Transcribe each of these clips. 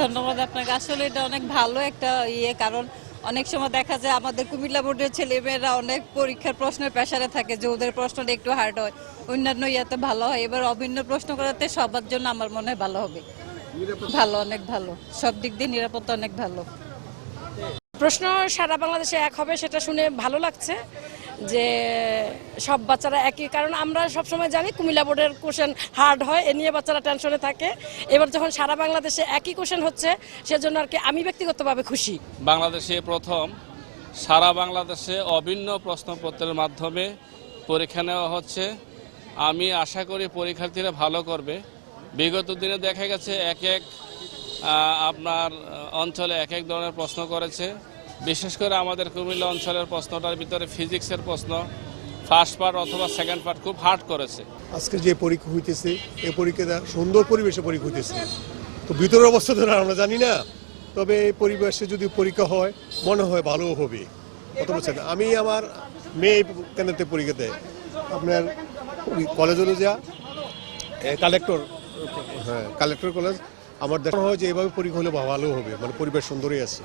ধন্যবাদ আপনাকে। আসলে এটা অনেক ভালো একটা কারণ অনেক সময় দেখা যায় আমাদের কুমিল্লা বোর্ডের ছেলেমেয়েরা অনেক পরীক্ষার প্রশ্নের প্রেসারে থাকে যে ওদের প্রশ্নটা একটু হার্ড হয়, অন্যান্য ইয়াতে ভালো হয়। এবার অভিন্ন প্রশ্ন করাতে সবার জন্য আমার মনে হয় ভালো হবে। ভালো, অনেক ভালো, সব দিক দিয়ে নিরাপত্তা অনেক ভালো। প্রশ্ন সারা বাংলাদেশে এক হবে সেটা শুনে ভালো লাগছে যে সব বাচ্চারা একই, কারণ আমরা সবসময় জানি কুমিল্লা বোর্ডের কোশ্চেন হার্ড হয়, এ নিয়ে বাচ্চারা টেনশনে থাকে। এবার যখন সারা বাংলাদেশে একই কোশ্চেন হচ্ছে সেজন্য আর কি আমি ব্যক্তিগতভাবে খুশি। বাংলাদেশে প্রথম সারা বাংলাদেশে অভিন্ন প্রশ্নপত্রের মাধ্যমে পরীক্ষা নেওয়া হচ্ছে। আমি আশা করি পরীক্ষার্থীরা ভালো করবে। বিগত দিনে দেখা গেছে আপনার অঞ্চলে এক এক ধরনের প্রশ্ন করেছে। বিশেষ করে আমাদের কুমিল্লা অঞ্চলের প্রশ্নটার ভিতরে ফিজিক্সের প্রশ্ন ফার্স্ট পার্ট অথবা সেকেন্ড পার্ট খুব হার্ড করেছে। আজকে যে পরীক্ষা হইতেছে এই পরীক্ষাটা সুন্দর পরিবেশে পরীক্ষা হইতেছে, তো ভিতরের অবস্থা তো আমরা জানি না, তবে এই পরিবেশে যদি পরীক্ষা হয় মনে হয় ভালো হবে। কত বলছেন, আমি আমার মেয়ে কেন্দ্রতে পরীক্ষা দেয় আপনার কলেজ হলো যা কালেক্টর, হ্যাঁ কালেক্টর কলেজ। আমার দেখা হয় যে এইভাবে পরীক্ষা হলে ভালো হবে, মানে পরিবেশ সুন্দরই আছে।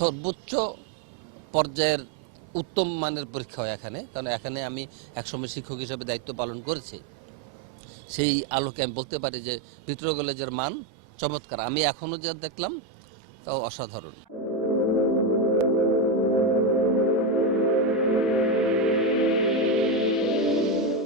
সর্বোচ্চ পর্যায়ের উত্তম মানের পরীক্ষা হয় এখানে, কারণ এখানে আমি একসময় শিক্ষক হিসেবে দায়িত্ব পালন করেছি। সেই আলোকে আমি বলতে পারি যে ভিক্টোরিয়া কলেজের মান চমৎকার। আমি এখনও যা দেখলাম তাও অসাধারণ।